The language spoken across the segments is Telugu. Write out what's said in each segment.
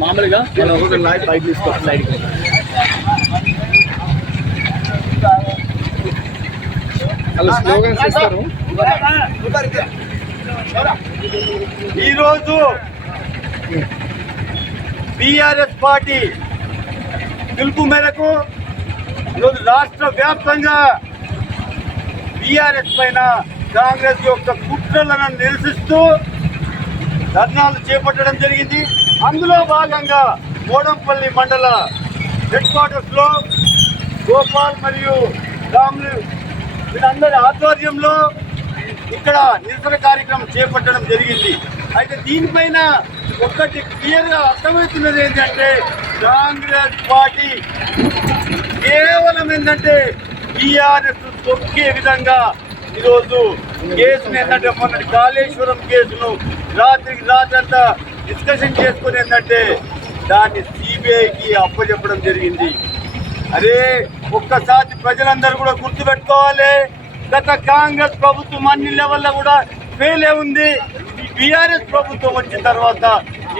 మామూలుగా బైక్ తీసుకొచ్చి ఈరోజు టీఆర్ఎస్ పార్టీ పిలుపు మేరకు ఈరోజు రాష్ట్ర వ్యాప్తంగా టీఆర్ఎస్ పైన కాంగ్రెస్ యొక్క కుట్రలను నిరసిస్తూ ధర్నాలు చేపట్టడం జరిగింది. అందులో భాగంగా మోడంపల్లి మండల హెడ్ క్వార్టర్స్లో గోపాల్ మరియు రాములు వీళ్ళందరి ఆధ్వర్యంలో ఇక్కడ నిరసన కార్యక్రమం చేపట్టడం జరిగింది. అయితే దీనిపైన ఒక్కటి క్లియర్గా అర్థమవుతున్నది ఏంటంటే కాంగ్రెస్ పార్టీ కేవలం ఏంటంటే టీఆర్ఎస్ తొక్కే విధంగా ఈరోజు కేసును ఏంటంటే మొన్నటి కాళేశ్వరం కేసును రాత్రికి రాత్రంతా డిస్కషన్ చేసుకుని ఏంటంటే దాన్ని సిబిఐకి అప్పచెప్పడం జరిగింది. అరే ఒక్కసారి ప్రజలందరూ కూడా గుర్తుపెట్టుకోవాలి, గత కాంగ్రెస్ ప్రభుత్వం అన్ని లెవెల్లో కూడా ఫెయిల్ ఉంది. టీఆర్ఎస్ ప్రభుత్వం వచ్చిన తర్వాత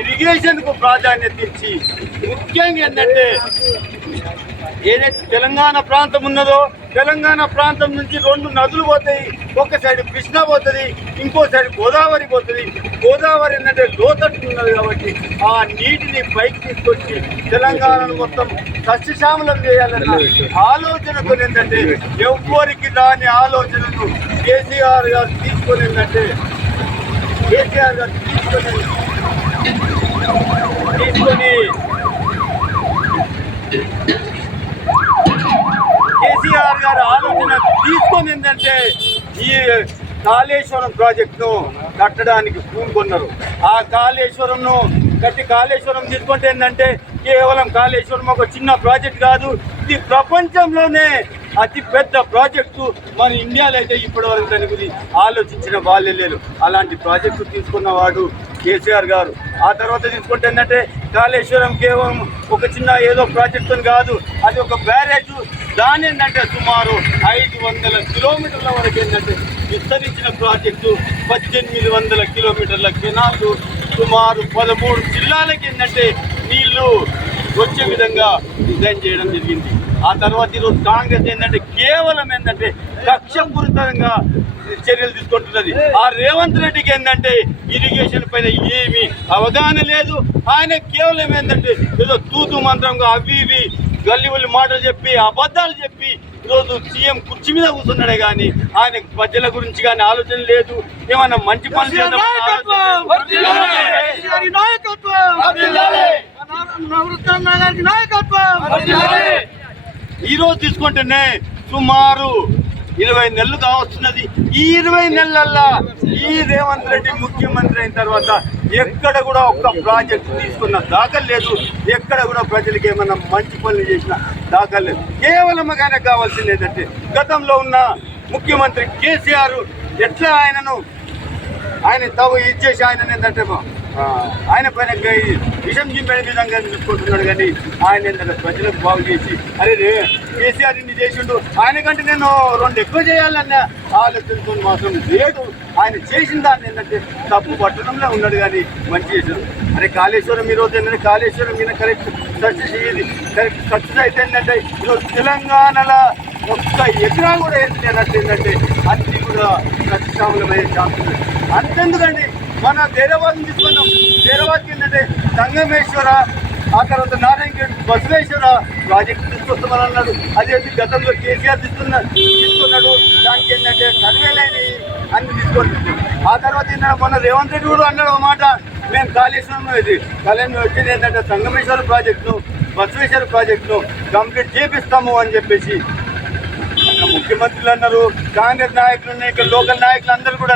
ఇరిగేషన్కు ప్రాధాన్యత ఇచ్చి ముఖ్యంగా ఏంటంటే ఏదైతే తెలంగాణ ప్రాంతం ఉన్నదో తెలంగాణ ప్రాంతం నుంచి 2 నదులు పోతాయి. ఒక సైడ్ కృష్ణా పోతుంది, ఇంకో సైడ్ గోదావరి పోతుంది. గోదావరి ఏంటంటే లోతట్టు ఉన్నది కాబట్టి ఆ నీటిని పైకి తీసుకొచ్చి తెలంగాణను మొత్తం సస్యశ్యామలం చేయాలన్న ఆలోచనతో ఏంటంటే ఎవ్వరికి రాని ఆలోచనను కేసీఆర్ గారు తీసుకొని ఏంటంటే కేసీఆర్ గారు కేసీఆర్ గారు ఆలోచన తీసుకొని ఏంటంటే ఈ కాళేశ్వరం ప్రాజెక్టును కట్టడానికి పూనుకున్నారు. ఆ కాళేశ్వరంను కట్టి కాళేశ్వరం తీసుకుంటే ఏంటంటే కేవలం కాళేశ్వరం ఒక చిన్న ప్రాజెక్ట్ కాదు, ఇది ప్రపంచంలోనే అతి పెద్ద ప్రాజెక్టు. మన ఇండియాలో అయితే ఇప్పటివరకు దాని గురించి ఆలోచించిన వాళ్ళే లేరు. అలాంటి ప్రాజెక్టు తీసుకున్నవాడు కేసీఆర్ గారు. ఆ తర్వాత తీసుకుంటే ఏంటంటే కాళేశ్వరం కేవలం ఒక చిన్న ఏదో ప్రాజెక్టు కాదు, అది ఒక బ్యారేజ్. దాని ఏంటంటే సుమారు 500 కిలోమీటర్ల వరకు ఏంటంటే విస్తరించిన ప్రాజెక్టు. 1800 కిలోమీటర్ల కెనాలు, సుమారు 13 జిల్లాలకి ఏంటంటే నీళ్లు వచ్చే విధంగా డిజైన్ చేయడం జరిగింది. ఆ తర్వాత ఈరోజు కాంగ్రెస్ ఏంటంటే కేవలం ఏంటంటే కక్షపూరితంగా చర్యలు తీసుకుంటున్నది. ఆ రేవంత్ రెడ్డికి ఏంటంటే ఇరిగేషన్ పైన ఏమీ అవగాహన లేదు. ఆయన కేవలం ఏంటంటే ఏదో తూతు మంత్రంగా అవి ఇవి గల్లివల్లి మాటలు చెప్పి అబద్ధాలు చెప్పి ఈరోజు సీఎం కుర్చీ మీద కూర్చున్నాడే కానీ ఆయన ప్రజల గురించి కానీ ఆలోచన లేదు. ఏమన్నా మంచి పనులు చేద్దాం. ఈరోజు తీసుకుంటేనే సుమారు 20 నెలలు కావస్తున్నది. ఈ 20 నెలల్లో ఈ రేవంత్ రెడ్డి ముఖ్యమంత్రి అయిన తర్వాత ఎక్కడ కూడా ఒక్క ప్రాజెక్టు తీసుకున్న దాఖలు లేదు. ఎక్కడ కూడా ప్రజలకు ఏమన్నా మంచి పనులు చేసిన దాఖలు లేదు. కేవలం ఆయనకు కావాల్సింది ఏంటంటే గతంలో ఉన్న ముఖ్యమంత్రి కేసీఆర్ ఎట్లా ఆయన తవ్వు ఇచ్చేసి ఆయన ఏంటంటే ఆయన పైన విషం చింపే విధంగా చూసుకుంటున్నాడు. కానీ ఆయన ఏంటంటే ప్రజలకు బాగు చేసి అరే కేసీఆర్ ఇన్ని చేసిండు, ఆయనకంటే నేను 2 ఎక్కువ చేయాలన్న ఆలోచనతో మాత్రం లేదు. ఆయన చేసిన దాన్ని ఏంటంటే తప్పు పట్టడంలో ఉన్నాడు కానీ మంచి చేశాడు. అరే కాళేశ్వరం ఈరోజు ఏంటంటే కాళేశ్వరం మీద కరెక్ట్ సక్సెస్ అయితే ఏంటంటే ఈరోజు తెలంగాణలో ఒక్క ఎకరా కూడా ఏంటంటే అన్ని కూడా సస్యశ్యామలమయ్యే ఛాన్స్ ఉంది. అంతెందుకండి మన ధైర్యవాదం తీసుకున్నాం. ధైర్యవాదకి ఏంటంటే సంగమేశ్వర, ఆ తర్వాత నారాయణగఢ్ బసవేశ్వర ప్రాజెక్టు తీసుకొస్తామని అన్నాడు. అది గతంలో కేసీఆర్ తీసుకున్నాడు. దానికి ఏంటంటే సర్వేలైనవి అన్ని తీసుకొని ఆ తర్వాత ఏంటంటే మొన్న రేవంత్ రెడ్డి కూడా అన్నాడు ఒక మాట, మేము కాళేశ్వరం వచ్చింది ఏంటంటే సంగమేశ్వర ప్రాజెక్టును బసవేశ్వర ప్రాజెక్టును కంప్లీట్ చేపిస్తాము అని చెప్పేసి ముఖ్యమంత్రులు అన్నారు. కాంగ్రెస్ నాయకులు ఇక్కడ లోకల్ నాయకులు అందరూ కూడా